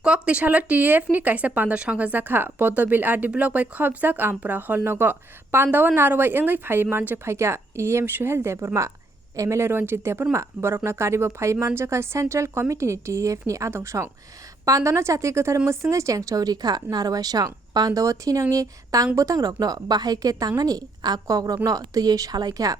Kok tishala TF ni kaisa panda sangha jakha Podobil RD block by khobjak ampura holnogo pandawa narwai engai phai manje phaikya EM Suhel Deburma MLA Ronjit Deburma borokna karibo phai manjaka Central Committee ni TF ni adongsong pandana jati gothar musingai jengchau rikha narwai song pandawa thinangni tangbotang rokno bahaike tangnani a kok rokno tuye salaikha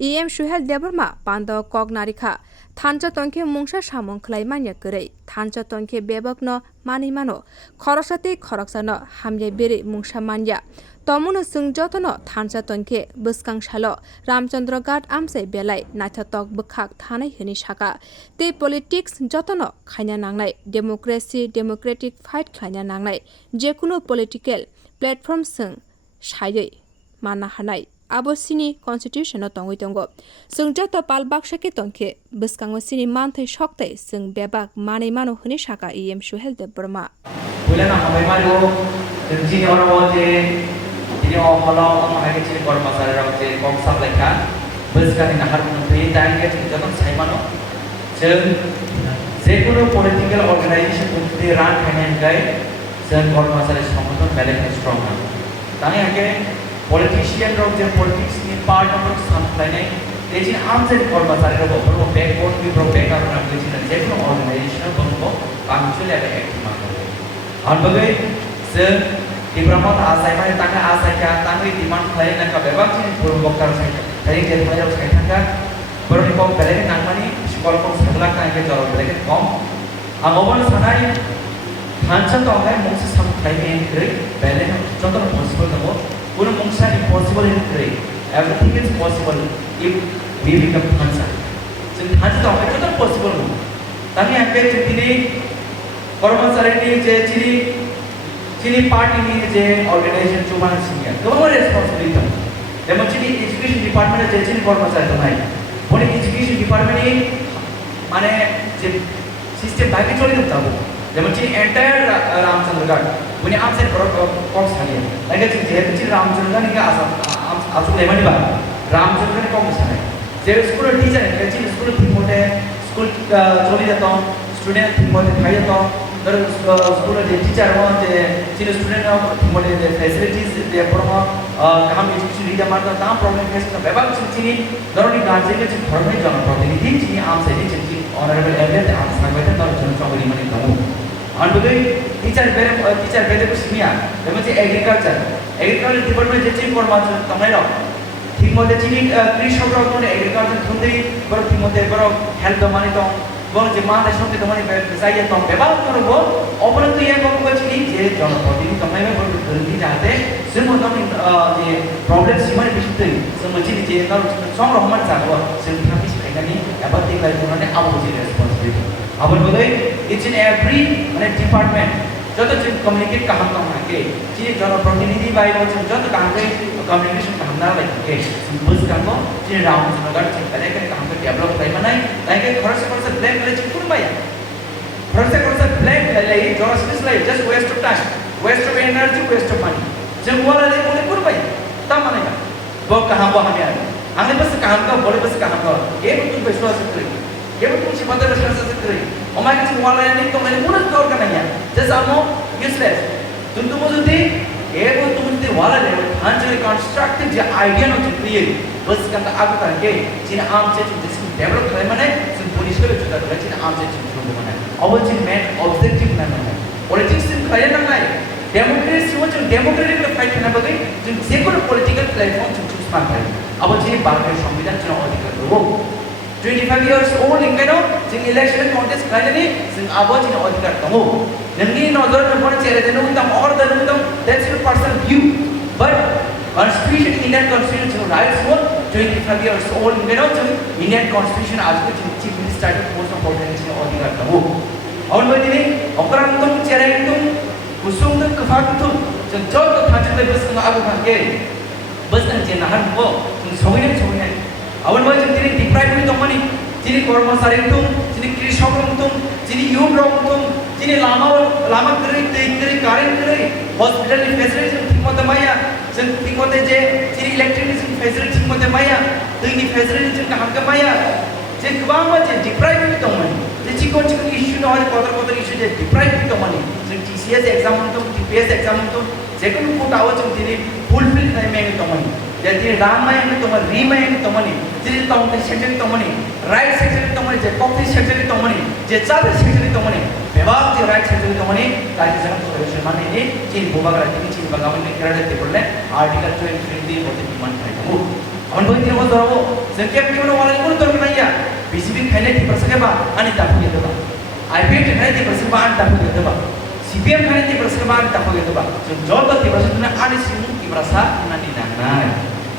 EM Suhel Deburma pandawa kok narikha Thancha tongke mungsa samong khlai manya korei thancha tongke bebakno mani mano khorosate khoroksano hamye bere mungsa manya tomuno sung jotono thancha tongke buskang salo Ramchandra Ghat amsai belai naitha tok bukhak thanai hini saka te politics jotono khaina nangnai democratic fight khaina nangnai jekuno political platform sung sayoi mana hanai Abosini constitution tongoi tongo sung joto pal baksake tongke buskango sini manthai shoktai sung bebak mane mano hini saka EM Suhel Deburma Bulana habai malu jini orang je jini orang orang ke jini korma sare orang je kom supply kan buskani nahar menteri dan ke jini jatuh saya mano jeng jekuno political organization menteri ran kanan kai jeng korma sare samudon balance strong kan tanya ke politician rok je politics ni part of supply ne jini amse korma sare rok bro backbone bi bro background ram ke jini jekuno organization bangko punctual ada active mano Anbagai se di Brahma asai mana tangga asai kya tangga demand kaya nak bebak sini purun bokar saya dari jadi mana saya tangga baru ni kau balik nak mani sekolah kau sekolah kaya ke jauh balik kom amoban sanai hansa tu orang mungkin sama kaya ni kiri balik contoh possible tu pun mungkin impossible ni kiri everything is possible if we become hansa jadi hansa tu orang contoh possible tu tapi yang ke jadi कर्मचारी जे चिनी party नि जे organisation चुमान Singh government responsibility जेमन चिनी education department जे चिनी कर्मचारी तो नाही पण एजुकेशन डिपार्टमेंट नि माने जे सिस्टम बाकी चली होता वो जेमन चिनी एंटायर रामचंद्र घाट पुणे आमसे कॉक्स खाली लाइक जे रामचंद्र घाट नि आसू लेमनी बा रामचंद्र घाट कॉक्स खाली जे स्कूल टीचर है चिनी स्कूल ठीक मोटे स्कूल चली जाता स्टूडेंट ठीक मोटे खाई जाता तर स्कूल जे टीचर हो जे चिनी स्टूडेंट हो मोटे जे फैसिलिटीज दे परमा काम एजुकेशन रीता मारता ताम प्रॉब्लम फेस करना बेबाक चिनी दरोनी गार्जियन के चिनी फॉर्म में जाना प्रतिनिधि चिनी आम से चिनी ऑनरेबल एवरेज आम सांगवे थे तर जन चौबरी मनी तमु अनबुदे टीचर बेले को सिमिया जब जे एग्रीकल्चर डिपार्टमेंट जे चिनी कर्मा तमनै र ठीक मते चिनी कृषक र कोन एग्रीकल्चर थुंदे बर ठीक मते बर हेल्प दमानी तो बंग जे मान देशों के तमनी बेसाइए तो बेबाक करो अपने तो ये को चिनी जे जन प्रतिनिधि तमनै में बर जल्दी जाते semua kami je problem semua ni mesti semua jadi je kalau semua orang macam apa semua kami sebenarnya ni apa tinggal itu nanti apa jadi responsibility apa betul each and every mana department jodoh je communicate kaham kaham ke jadi jodoh प्रतिनिधि by वो jodoh kaham के communication kaham ना लगे के बस kaham को jadi round में अगर चेक करें कि kaham को develop करें mana लाइक खर्च ब्लैक ले चेक करूँ भाई खर्च ब्लैक ले jodoh स्पेस ले just waste of time waste of energy waste of money जब वाला ले बोले कुर भाई तब माने का वो कहाँ वो हमें आए हमने बस कहाँ का बोले बस कहाँ का ये भी तुम विश्वास करते ये भी तुम सिपंदर विश्वास करते हमारे किसी वाला नहीं तो मैंने पूरा तौर का नहीं है जैसे हम useless तुम मुझे दी ये वो तुम मुझे वाला ले हाँ जो constructive जो idea ना create बस का आगे करके जिन आम से जिसको develop करें माने जिन पुलिस को जो करते जिन आम से जिन माने और जिन main objective ना माने politics जिन करें ना नहीं डेमोक्रेसी वो जो डेमोक्रेटिक फाइट करना बगे जो जेकोनो पॉलिटिकल प्लेटफॉर्म जो चूज मारता है अब जी भारतीय संविधान जो अधिकार हो 25 years old इंगनो जो इलेक्शन कॉन्टेस्ट करने जो अब जो अधिकार हो नंगी नजर में पड़े चेहरे देने उनका और देने उनका that's your personal view but constitution Indian constitution जो rights हो 25 years old इंगनो जो Indian constitution आज के जो चीफ मिनिस्टर के पोस्ट ऑफ ऑर्डिनेंस जो अधिकार हो और वो दिने अकरम तुम चेहरे तुम Usung dan kefak itu, jauh tu thajam le bus dengan aku kan ke, bus dengan jenahan ko, songin. Awal macam jadi deprive ni tomani, jadi korma sari itu, jadi krishok itu, jadi youth itu, jadi lama kiri karin kiri, hospital ni facility ठीक मत माया, ठीक मत जे, jadi electricity facility ठीक मत माया, tu ini facility ठीक हम के माया, जे गोबां जे डिप्राइभ दंमोन जे चिकन इश्यू नङा कदर इश्यू जे डिप्राइभ दंमोन जों TCS एग्जाम दं TPS एग्जाम दं जेखुनु कोटाव जों दिनै फुलफिल खालामनाय दंमोन जे दिनै रामाय दंमोन रिमाय दंमोन जे टाउन सेक्टर दंमोन राइट सेक्टर दंमोन जे कॉफी सेक्टर दंमोन जे चाबे सेक्टर दंमोन बेबाग जे राइट सेक्टर दंमोन गाजी जों सॉल्यूशन माने जे बोबाग्रा दिनै बागावनि केराडे तेबले आर्टिकल 23 दि मते डिमांड खालामो अन बय दिनो दरावो जों केनो वाला गुन तर नाया BCP खायने दि परसकेबा आनि दाफु गेदबा IPF खायने दि परसकेबा आनि दाफु गेदबा CPM खायने दि परसकेबा आनि दाफु गेदबा जों जत दि परसकेबा आनि सिमु दि परसा नानि नांनाय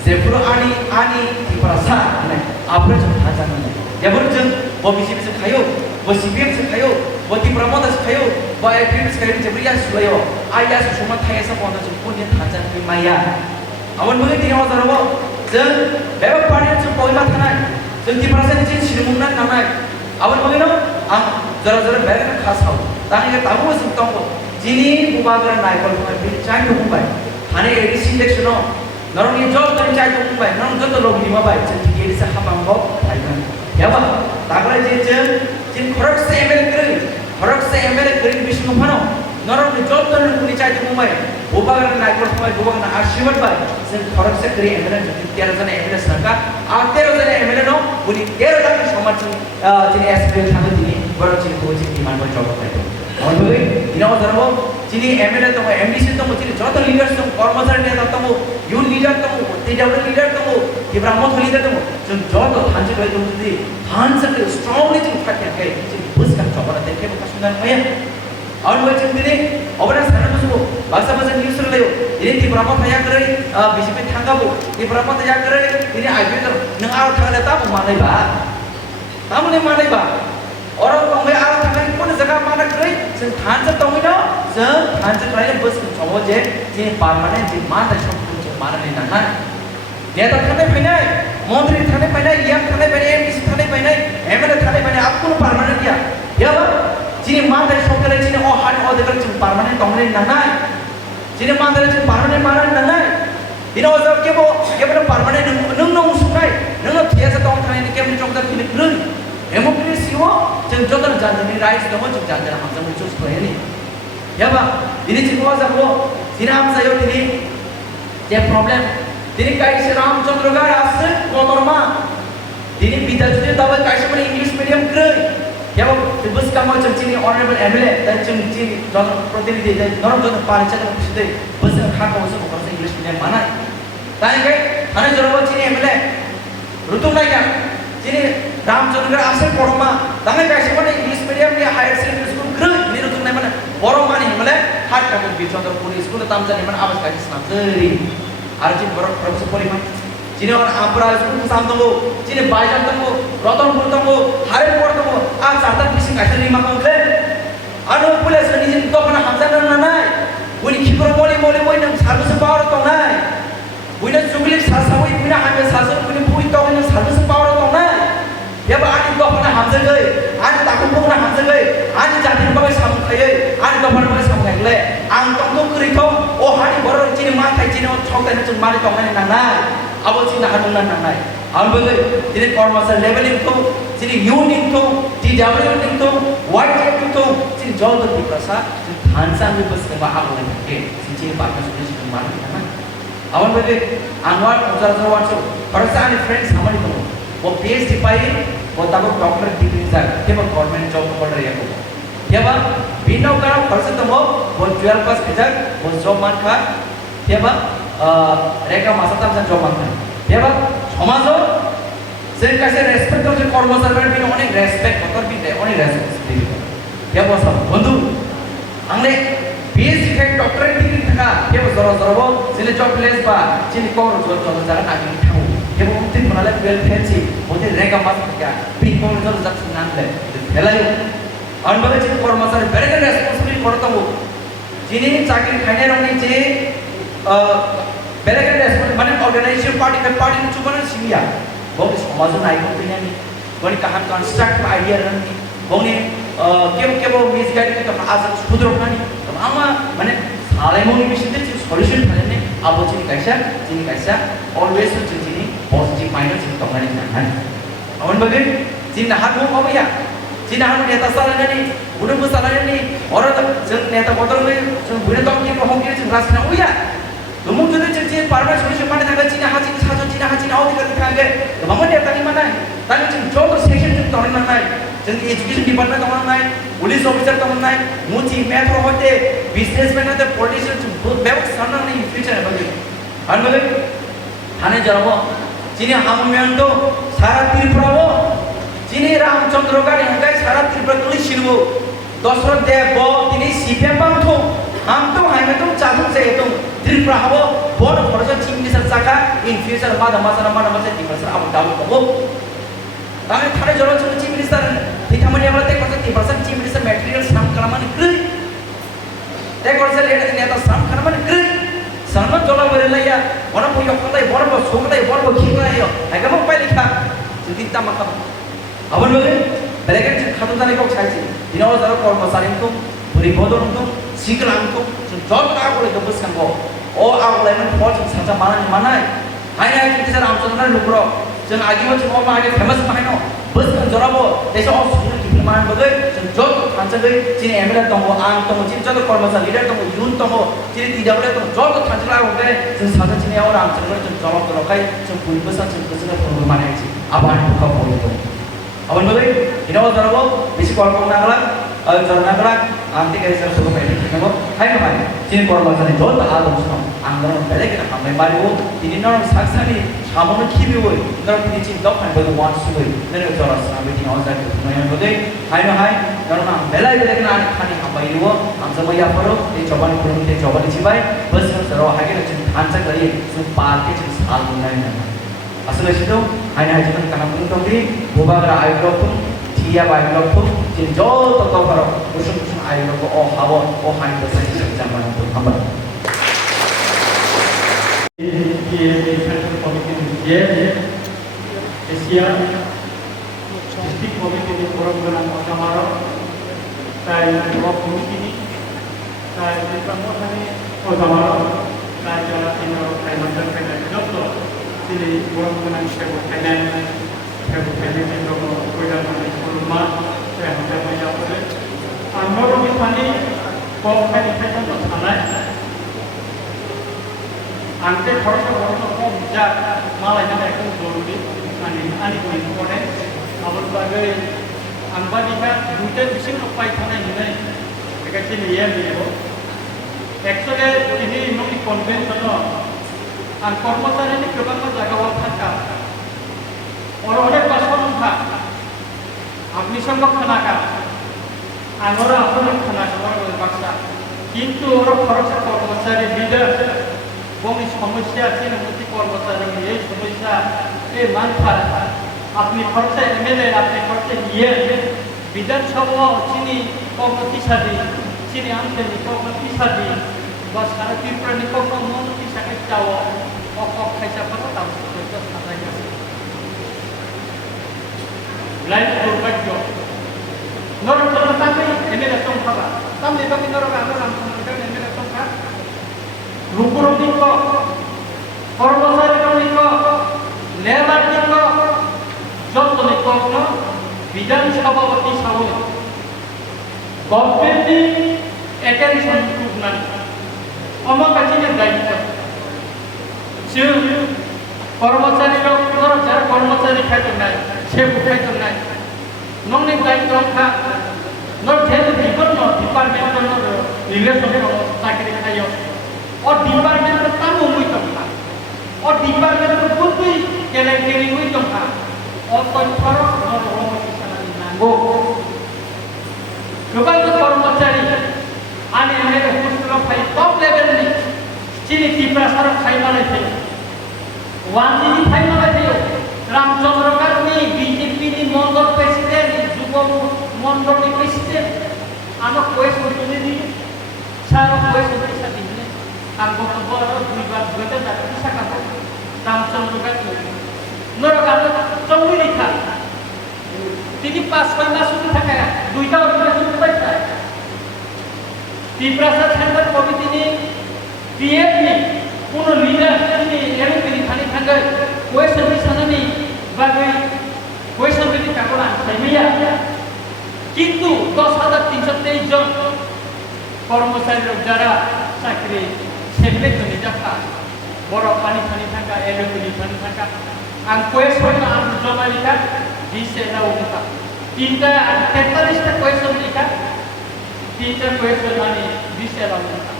जेफोर आनि दि परसा ने आपरे जों हाजान ने जेफोर जों बो BCP जों खायो बो CPM जों खायो बो दि प्रमोद जों खायो बो IPF जों खायो जेबो या सुलायो आया सुमा थायसा पन जों पुनि हाजान बे माया अन बय दिनो दरावो जों बेबा पार्टी जों बयमा थानाय जों दि परसा नि सिरमुना नानाय आवन बगेनो आं जरा जरा बेरना खासाव तांगे ताबो जों दंबो जिनि बुबाग्रा नायकल बे चाइ दंबाय थाने एडि सिलेक्शन नरनि जब तनि चाइ दंबाय नरन जत लोग निमाबाय जों टिकेट से हाबांगो थाइगोन याबा तागला जे जों जिन खरक से एमएलए करि बिष्णु फानो नरनि जब तनि कुनि चाइ दंबाय बुबाग्रा नायकल बुबाग्रा आशीर्वाद बाय जों खरक से करि एमएलए 13 जन एमएलए सरकार आ 13 जन एमएलए नो कुनि 13 लाख समाज जिनि एसपीएल थागो दिनि बरो जिनि को जिनि डिमांड बो जब खायतो अनबे दिनो दरबो जिनि एमएलए तो एमडीसी तो जिनि जत लीडर्स तो कर्मचारी नेता तो यूथ लीडर तो टीडब्ल्यू लीडर तो ब्राह्मण लीडर तो जों जत थानसे गय दं जुदि थानसे स्ट्रांगली जों फाके के जिनि बुसका जबरा देखे बकासुनान मया अनबे जों दिनि अबरा साना बसो बासा बासा न्यूज रलायो दिनि ति ब्राह्मण थाया करे बीजेपी थांगाबो ति ब्राह्मण थाया करे दिनि आइपी तो नों आरो थांले ता मानायबा तामने मानायबा और तंगे आरो थांनाय कोन जगह माना करे जों थानसे तंगिनो जों थानसे खालायनो बस समो जे जे पार्मानेंट जे माता सब जों मानानै नाङा नेता थानाय फैनाय मन्त्रि थानाय फैनाय एम थानाय फैनाय एमपी थानाय फैनाय एमएलए थानाय फैनाय आपको पार्मानेंट गया याबा जिनि माता सब करे जिनि अ हान अ देकर जों पार्मानेंट तंगनै नाङा जिनि माता जों पार्मानेंट मानानै नाङा दिनो जब केबो पार्मानेंट नों सुनाय नों थियासे दं थानायनि केमनि चौकदा फिनि ग्रै डेमोक्रेसीओ जों जतन जाननि राइट्स दङ जों जानना हामजां चुज खालायनि याबा दिनै जिखौ जाबो दिनै आम जायो दिनै जे प्रब्लेम दिनै कायसे रामचंद्र गार आसे कोतरमा दिनै बिदाजुदि दाबो कायसे माने इंग्लिश मीडियम ग्रै याबा बस कामो जों जिनि ऑनरेबल एमएलए दा जों जि जन प्रतिनिधि दा नरम जन पारिचय खुसिदै बस खाखौ जों बरस इंग्लिश मीडियम मानाय तांगे आने जरबो जिनि एमएलए रुतुं नायगा जिनि रामचंद्र आसे कोरमा तांगे कायसे माने इंग्लिश मीडियम नि हायर सेकेंडरी स्कूल ग्रै नि रुतुं नाय माने बर' माने माने हाट का बिचन्द्रपुर स्कूल तामजानि माने आवाज कायसे स्नाजै आरो जिनि बर' प्रफेसर परिमान जिनि आमपुरा स्कूल साम दंगो जिनि बायजान दंगो रतनपुर दंगो हारेपुर दंगो आ जाता बिसिं कायसे रिमा कंले आरो पुलिस नि जिनि दखना हामजान नानाय उनि खिपर मलि वइ नों सार्भिस पावर दंनाय उइना जुगलि सासावै उइना हामे सासो उइनि बुइ दंनो सार्भिस पावर दंनाय याबा आनि दखना हामजागै आनि ताकु बगना हामजागै आनि जाति बागै सामखायै आनि दखना बागै सामखायले आं तंतो करिखौ अ हानि बर' जिनि मा थाय जिनि छौतायनो जों मानि दंनाय नांनाय आबो जिनि हादुंना नांनाय आं बगै जिनि कर्मचारी लेभेलिं खौ जिनि यूनियन खौ टीडब्ल्यू लिंक खौ वाइट खौ जिनि जल द प्रसा थानसांनि बसकेबा आबोले के जिनि बाथ्रा सुनि मानि नांनाय आवन बगै आंवार अजारजवाचो परसानि फ्रेंड्स हमनि दं वो PhD पाई वो तब डॉक्टर डिग्री तक के वो गवर्नमेंट जॉब पढ़ रही है क्या बा बिना उकारा फर्स्ट तो वो 12 पास भेजा वो जॉब मान खा क्या बा रेखा मासाता में जॉब मान खा क्या बा समाजो से कैसे रेस्पेक्ट तो जो कर्मचारी भी उन्हें रेस्पेक्ट होकर भी दे उन्हें रेस्पेक्ट क्या बा सब बंधु हमने PhD का डॉक्टरेट डिग्री था क्या बा जरा वो जिले जॉब प्लेस बा जिले कौन जो जगह नागिन था ये वो उतनी बनाले ट्वेल्व फैंसी उतनी रेगा मास क्या पिन कौन जो जब नाम ले हेलायो अनबगे जिन कर्मचारी बेरे रेस्पॉन्सिबिलिटी करता हूँ जिन्हें चाकरी खाने रंगी जे बेरे रेस्पॉन्सिबिलिटी माने ऑर्गेनाइजेशन पार्टी ने चुपन सिमिया बहुत समाज में आइकन पिन्या नहीं बनी कहाँ कंस्ट्रक्ट आइडिया रंगी बनी केवो मिसगाइड के तो आज खुद रोकना नहीं तो आमा माने साले मोनी मिशन दे सॉल्यूशन थाने ने अब जिनी कैसा ऑलवेज जिनी पॉजिटिव माइंड जिनी तंगानी नान अवन बगे Cina haru apa ya? Cina haru neta salahnya nih, udah salahnya nih. Orang jeng neta kotor nih, jeng bukan tong kiri bohong kiri jeng ras kena uya. Lumung tuh jeng Cina parma solusi mana tangga Cina haji satu Cina haji awal tiga tangga. Bangun dia tadi mana? Tadi jeng jodoh section jeng tahun mana? Jeng education department tahun mana? Police officer tahun mana? Muci metro hote, businessman hote, politician jeng bewak sana nih future bagi. Anu bagi, hane jarawo. Cina hamumian tuh syarat tiripurawo. Cini Ramchandra kan yang guys syarat tiripura tulis siru. Dosron debo ini sipem bangtung. Hamtung haimetung catung sehitung. Tiripura hawo bor khorja chief minister saka in future mana masa tiripura abu dalu kamu. Tapi thare jalan cuma chief minister. Dithamani amala tek khorja tiripura chief minister material sam karaman kri. Tek khorja leda tineta sam karaman kri. Salman jola berlaya. Orang punya kota, orang bawa suku, orang bawa kira yo. Agak mau pilih kah? Jadi tak makan. Awan boleh? Mereka khatun tadi kau cari. Ini orang taruh korban saling tu, beri bodoh tu, siklam tu, jauh tak boleh gabus kan kau. Oh, aku lagi pun saja mana. Hanya kita sekarang Ramchandra lukro. Jangan lagi macam orang lagi famous mana. Bus kan jorabo. Desa orang sudah dipilih bagai. Jauh tanca gay. Cini emelet tunggu, ang tunggu, cini jauh korban saling leader tunggu, yun tunggu, cini tidak boleh tunggu. Jauh tanca lagi orang gay. Jangan saja cini orang Ramchandra jangan jawab terlakai. Jangan pun besar jangan besar pun mana aja. Apa yang buka boleh tu. Awan boleh? Ini orang jorabo. Bisi korban nangla. Jorban nangla. Anti kaya saya suka pilih. Kenapa? Hai namanya. Cini korban saling jauh tak ada musuh. Anggaran balik kita kami baru. Ini orang saksani. Kamu kibi woy. Orang ini cini dok kan baru one suwe. Nanti orang sampai di awal jadi. Namanya boleh. Hai namanya. Orang belai belai kena kani apa ini wo. Angsa maya paro. Ini coba ni kurang ini coba ni cibai. Bus kan seru. Hari ni cini hancar lagi. Sumpah ke cini sal mulai nama. Asal itu hanya aja kan karena pun di bukan ada air laut pun dia air laut pun jadi jauh tetap kalau musim air laut oh hawa oh hanya besar di zaman itu apa? Ini Central Committee Asia District Committee di Forum Benang Osamaro saya Blok Committee ini saya di Pramodani Osamaro saya jalan Timur Kalimantan Tengah Sini Forum Benang Sebu Thailand di Logo Koidamani Kurma saya hendak menjawab Anwar Misani Kau Thailand Thailand Ante khorsa kom jak malai na ekon doruri ani ko important abul bagai ambadika duite bising upai thana hinai ekati niya niyo actually ini no convention no an kormosari ni kebang jaga wakata orang orang pason tha apni sambak khana ka anora apni khana ka orang baksa kintu orang khorsa kormosari leader বমি সমস্যা আছে নমতি কর্মচারী এই সমস্যা এই মানফা আপনি খরচা MLA আপনি খরচা নিয়ে বিধানসভা চিনি কর্মতি সাদি চিনি আনতেনি কর্মতি সাদি বা সারা ত্রিপুরানি কর্মতি সাকে চাও অকক খাইসা পাতা তাও হয়তো সাজাই গেছে লাইন দুর্ভাগ্য নরক তাকে এমএলএ সংখ্যা তাম এবারে নরক আমরা রামচন্দ্র এমএলএ সংখ্যা Rukuroni ko, kormosari ko, lebar ko, joto ni ko no, bidan sabawati sawo. Government ni attention kubnan. Oma kacine daito. Ju kormosari ko, nor jar kormosari khaito nai, sebu khaito nai. Nong ni daito kha, nor jel dipon no department no relation ko sakri khayo. और department में काम हुई तो था और department में खुद भी कैलेंडरी हुई तो था और कोई फर्क और रोमन की सलाह नांगो लोगों को कर्मचारी आने मेरे हॉस्पिटल फाइ टॉप लेवल में चीनी तीव्र सर फाइ माले थे वांदी फाइ माले थे रामचंद्र का नी बीजेपी नी मंडल प्रेसिडेंट युवा मंडल नी प्रेसिडेंट आनो कोई सोचने दी सारा कोई सोचने सा दी Anggo keboro duibar duita tak bisa kapo langsung juga tu. Nora kamu congwi dikha. Tini pas kau masuk kaya duita orang masuk baca. Di prasat handal komite ni PF ni puno leader ni yang kini kali tanggal kue servis sana ni bagai kue servis এখন আনসাইমিয়া কিন্তু 10,323 জন কর্মচারী যারা চাকরি সেগুলো জন্য যাকা বড় পানি funny থাকা এলোগুলি ফানি থাকা আং কোয়েশন আং জমা লিখা দিছে না উঠা তিনটা 43টা কোয়েশন লিখা তিনটা কোয়েশন মানে দিছে না উঠা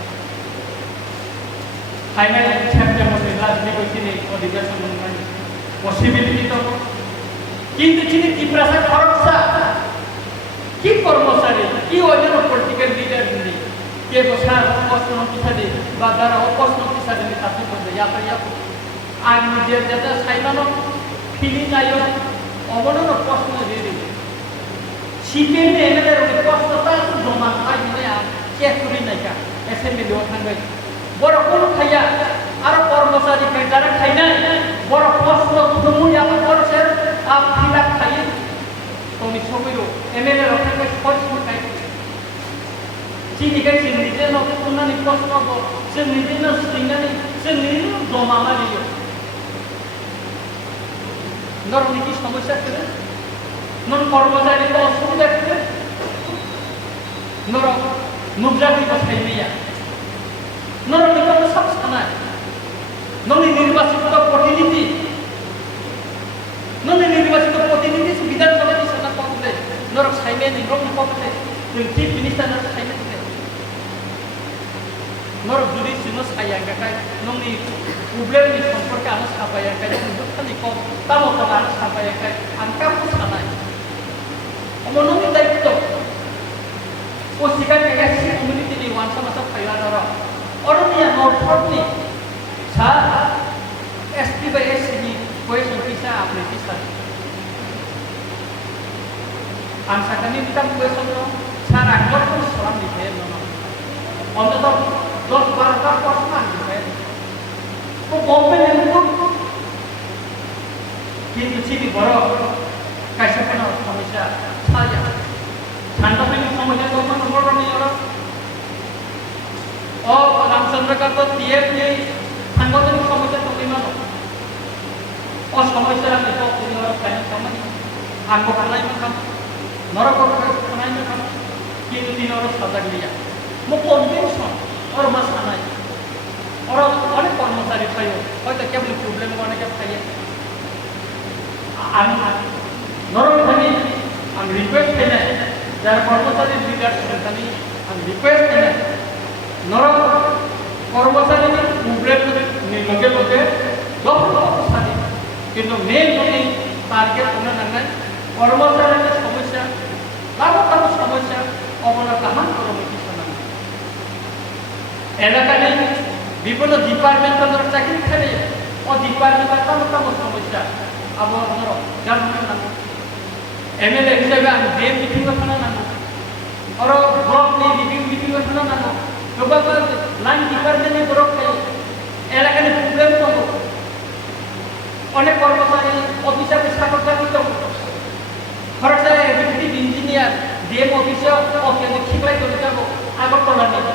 ফাইনাল চ্যাপ্টার মধ্যে রাজনীতি কইছিনি অধিবেশন মানে পসিবিলিটি তো কিন্তু চিনি তীব্রসা খরচা কি কর্মচারী কি অন্য পলিটিক্যাল লিডার নেই কে বসার প্রশ্ন পিছাদে বা দ্বারা প্রশ্ন পিছাদে তাতে বলতে ইয়া আর নিজের যাতে সাইমানো ফিলিং আইও অবনন প্রশ্ন দিয়ে দিবে সিপিএম এমএলএ এর প্রশ্নটা জমা খাই না চেক করি নাইকা এসএমএলও থাকবে বড় কোন খাইয়া আর কর্মচারী যারা খাই না বড় প্রশ্ন তুমি আমার বড় স্যার আপ ফিলাপ খাই তুমি সবইও এমএলএ এর থাকবে প্রশ্ন খাই চিনিকে চিনিতে ন কোননি প্রশ্ন বল সে নিজে না সিঙ্গানি সে নিজে জমা মারিও নরম কি সমস্যা করে নন কর্মচারী তো অসুবিধা করে নরম মুদ্রাটি বসাই নিয়া নরম নিকট সব স্থানায় ননি নির্বাচিত প্রতিনিধি বিধানসভা দিশা করতে নরম সাইমে নিরম করতে চিফ মিনিস্টার সাইমে নরম যদি সিনো সাইয়াঙ্গাকাই ননি প্রবলেমনি সম্পর্কে আনো সাপায়াঙ্গাই দুঃখানি কম তামো তামা আনো সাপায়াঙ্গাই আনকামো সানাই অমননি দায়িত্ব ও সিকার কেগাসি কমিউনিটিনি ওয়ানসা মাসা ফাইলা দর অরনিয়া নর্থনি सा एसटी बाय एससी कोई संख्या आपने किसा आंसाकनि बिताम क्वेश्चन सार आंगल को सलाम दिखे न अंतत 10-12টা প্রশ্ন আসবে তো গভর্নমেন্ট এমন কিন্তু চিনি বড় কাইসা কেন সমস্যা ছায়া ঠান্ডাপনি সমস্যা তখন বড় নেই ও রামচন্দ্রকান্ত টিএফএ সাংগঠনিক সমস্যা তো বিমান ও সমস্যা আমি তো পরিবার প্ল্যান সময় আঙ্গ খালাই মাখাম নরক খালাই মাখাম কিন্তু দিনের সজাগ লিয়া মো কনভেনশন ওর মা সানাই ওর অনেক কর্মচারী পাইও হয়তো কেবল প্রবলেম অনেকে পাইয়ে আমি নরক ভাবি আমি রিকোয়েস্ট করি যারা কর্মচারী লিডার সেখানে আমি রিকোয়েস্ট করি নরক কর্মচারী প্রবলেম লগে লগে কর্মচারী কিন্তু মেন যদি টার্গেট কোনো নাই কর্মচারীর সমস্যা লাভ সমস্যা অবনা কামান কর্মী শোনা এলাকায় বিভিন্ন ডিপার্টমেন্টের চাকরি খেলে ও ডিপার্টমেন্টের তাম সমস্যা আবার জানতে না এমএলএ হিসেবে আমি ডেম মিটিং শোনা না আর ব্লক রিভিউ মিটিং শোনা না যোগাযোগ লাইন ডিপার্টমেন্টে বড় খাই এলাকায় প্রবলেম তো অনেক কর্মচারী অফিসারে চাকরি তো খরচা এক্সিকিউটিভ ইঞ্জিনিয়ার ডিএম অফিসে অফিসে ঠিকলাই করে যাব আগরতলা নিয়ে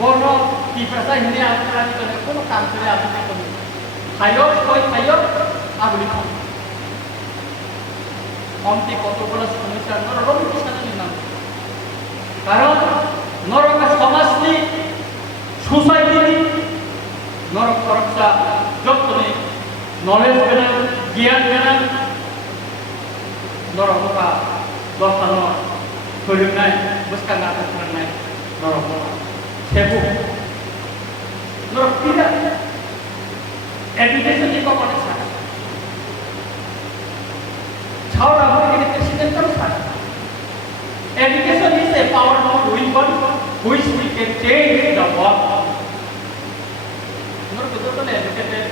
বড় কি পেশা হিনে আলোচনা করে কোনো কাম করে আলোচনা করি খাইও আগুলি খাও অন্তি কতগুলো সমস্যা নরম কিসানের নাম কারণ নরক সমাজনি সোসাইটি নরক খরচা যত্নে নলেজ বেনান জ্ঞান বেনান নরকটা দশানো फोरोंनाय बोसखांनाय फोरोंनाय नरक सेबु नरक tidak education itu apa saja cara ini presiden terus education is a powerful weapon which we can change the world नरक betul-betul educated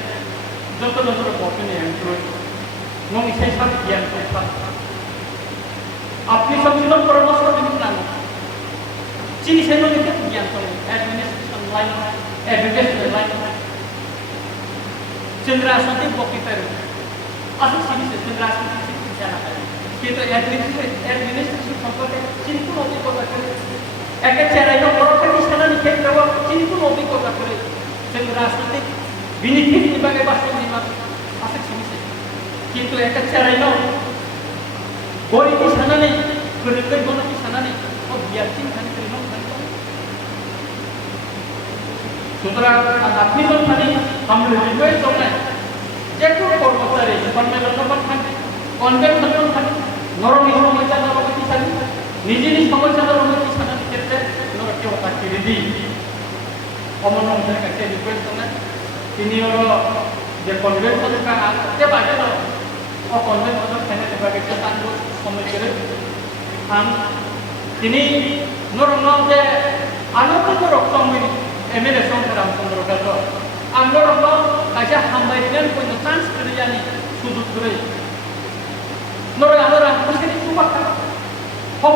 betul-betul popular employee nong isai sab gian ko আপনি সচেতন পরামর্শ দিন না চিনি সেন নিতে জ্ঞান করে অ্যাডমিনিস্ট্রেশন লাইন এডুকেশন লাইন চন্দ্রাসতি বকিতার আসলে চিনি চন্দ্রাসতি চিনি জানা হয় কিন্তু অ্যাডমিনিস্ট্রেশন সম্পর্কে চিনি কোন অভিজ্ঞতা করে একে চেরাই তো বড় থেকে সাধারণ ক্ষেত্রে চিনি কোন অভিজ্ঞতা করে চন্দ্রাসতি বিনিফিট বিভাগে বাস্তব নির্মাণ আসলে চিনি কিন্তু একটা চেরাইনো গরিবি সানা নেই গরিবের গণতি সানা নেই ও বিয়ার চিন খানি করি নয় সুতরাং আপনি যখন আমরা রিকোয়েস্ট করলেন যে কোনো কর্মচারী সম্মেলন থাকে কনভেনশন থাকে নরমি সমস্যা নরমতি সানি নিজেরই সমস্যা নরমতি সানার ক্ষেত্রে কেউ তাকে দিই অমনের কাছে রিকোয়েস্ট করলেন তিনি হলো যে কনভেনশন আনতে পারে না ও কনভেনশন ফেলে দেওয়া গেছে তার সময় করে তিনি নরম যে আনন্দ রকম এমএলএ সংখ্যা রামচন্দ্র গাছ আমরা রকম কাছে হামবাইলেন কোনো চান্স করে জানি সুযোগ করে নর আমরা রামপুরকে সুপার সব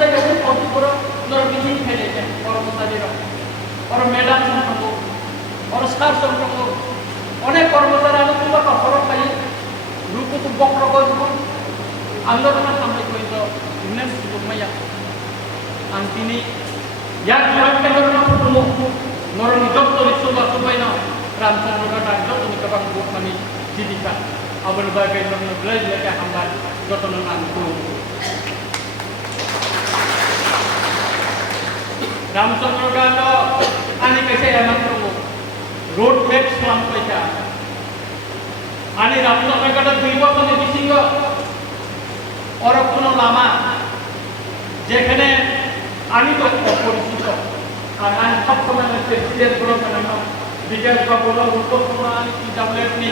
জায়গায় কপি করে নর মিটিং ফেলে যায় কর্মচারীরা ওর ম্যাডাম সংখ্যক ওর স্টাফ সংখ্যক অনেক কর্মচারী আমি তোমার খরচ পাই রূপ বক্র করব আন্দোলন সামনে কইতো ইন্নার সুযোগ মাইয়া আন তিনি ইয়ার জবাবকে নরম নরম যত্তরি সুবা সুবাইনা রামচন্দ্র গাটা যত্তনি কবাং বুকমানি জীবিকা আবল বাগে নরম ব্লাই লেকে হামবার যতন নাম কো রামচন্দ্র গাটা আনি কাছে এমন रोड मैप सलाम पैसा आणि रामचंद्रगड 2 বছরের বিসিং और কোনো লামা যেখানে আমি তো অপরিচিত আর আমি সবসময় প্রেসিডেন্ট গুলো কেন বিকাশ বা বলো রূপকুমার আমি কি জানলেন নি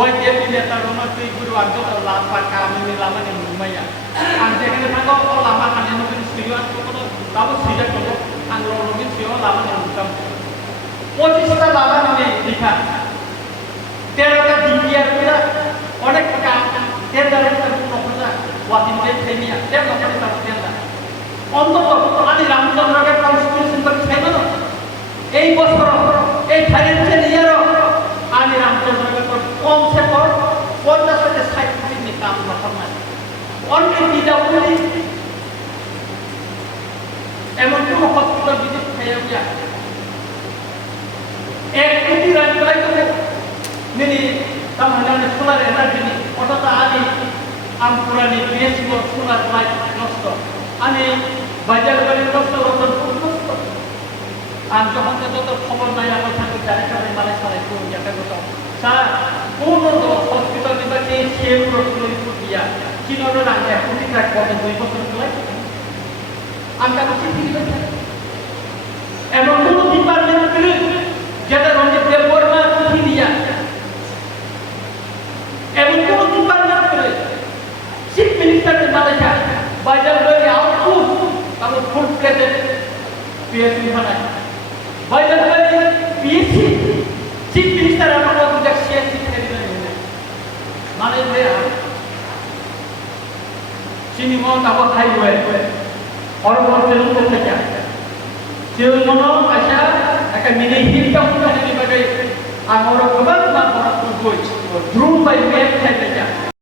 ওই যে নেতা রমতি গুরু আগে তো লাপা কামিনি লামা নি মুম্বাইয়া আর যেখানে থাকো ও লামা কানে নবীন সিরিয়াস কোনো তাও সিরিয়াস কোনো আংলো নবীন সিরিয়াস লামা নি মুকাম 25টা লাভা নামে লেখা 13টা ডিপিআর পুরা অনেক টাকা 13টা প্রপোজাল ওয়াদিনকে থেমিয়া 13টা টাকা অন্তত আমি রামচন্দ্রকে কনস্টিটিউশন করে চাইব না এই বছর এই ফাইন্যান্সিয়াল ইয়ার আমি রামচন্দ্রকে কমসে কম 50 থেকে 60 কোটি কাম করতাম না অনেক বিদাউলি এমন কোন হসপিটাল ভিজিট খাইয়া গিয়া एक कोटी राजवाई को निनी तमहनाने सोलार एनर्जी नि ओटा आदि आम पुरानी बेस को सोलार लाइट नष्ट आनी बाजार बारे नष्ट रतन नष्ट आम যখন যত খবর নাই আমার থাকে ডাইরেক্টর মানে সারা কোন জায়গা কথা স্যার কোন হসপিটাল নিবাকে সেম রকমের রিপোর্ট দিয়া কিনোর আগে কোটি টাকা কত 2 বছর চলে আমরা কিছু দিই এমন কোন ডিপার্টমেন্ট করে যেটা রঞ্জিত দেববর্মা চিঠি দিয়া এবং কোন ডিপার্টমেন্ট করে চিফ মিনিস্টারের মালিকা বাজার বাড়ি আউটপুট তারপর ফুড ক্রেডিট পিএসসি বানায় বাজার বাড়ি পিএসসি চিফ মিনিস্টার আমার বুঝা সিএসসি ক্রেডিট মানে যে চিনি মন আবো হাইওয়ে और बहुत से लोग बोलते क्या Cilmono aja akan milih hitam dari bagai angoro kebal, angoro kubuj, drum by map saja.